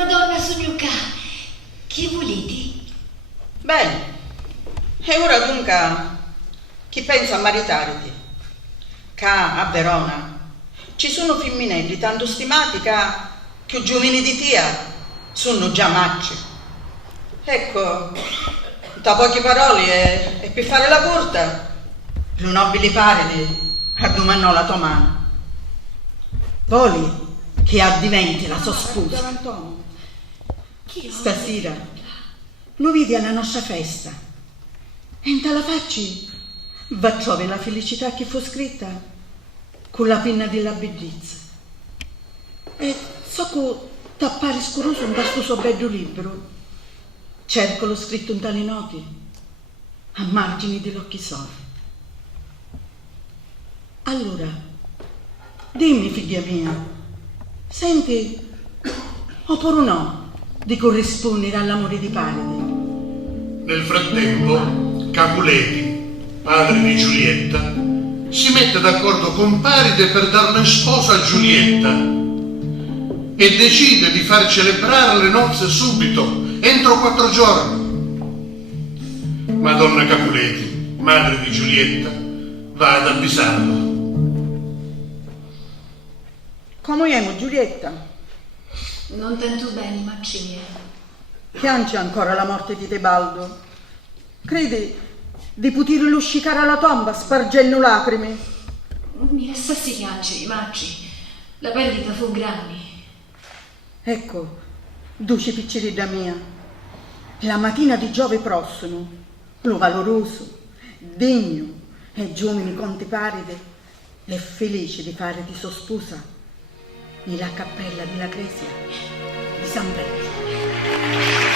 Madonna Sognuca, che volete? Bene, e ora dunque chi pensa a maritarti? Ca a Verona ci sono femminelli tanto stimati ca più giovani di tia sono già macci. Ecco, da poche parole e per fare la corta, lo nobile parili addumannò la tua mano. Voli che addiventi la sua sposa. Stasera lo vedi alla nostra festa e in tala facci va a trovare la felicità che fu scritta con la penna della bellezza. E so che t'appare scoroso un tasto suo bello libro. Cerco lo scritto in tale note a margini dell'occhi soli. Allora, dimmi, figlia mia, senti, oppure no, di corrispondere all'amore di Paride? Nel frattempo, Capuleti, padre di Giulietta, si mette d'accordo con Paride per darlo in sposa a Giulietta e decide di far celebrare le nozze subito, entro 4 giorni. Madonna Capuleti, madre di Giulietta, va ad avvisarlo. Come siamo, Giulietta? Non tanto bene, maccie. Piange ancora la morte di Tebaldo? Credi di poterlo luccicare alla tomba spargendo lacrime? Mi restasse piangere, macci. La perdita fu grande. Ecco, duce piccerina mia, la mattina di Giove prossimo, lo valoroso, degno e giovane conte Paride è felice di fare di sua sposa nella cappella della Cresia di San Pedro.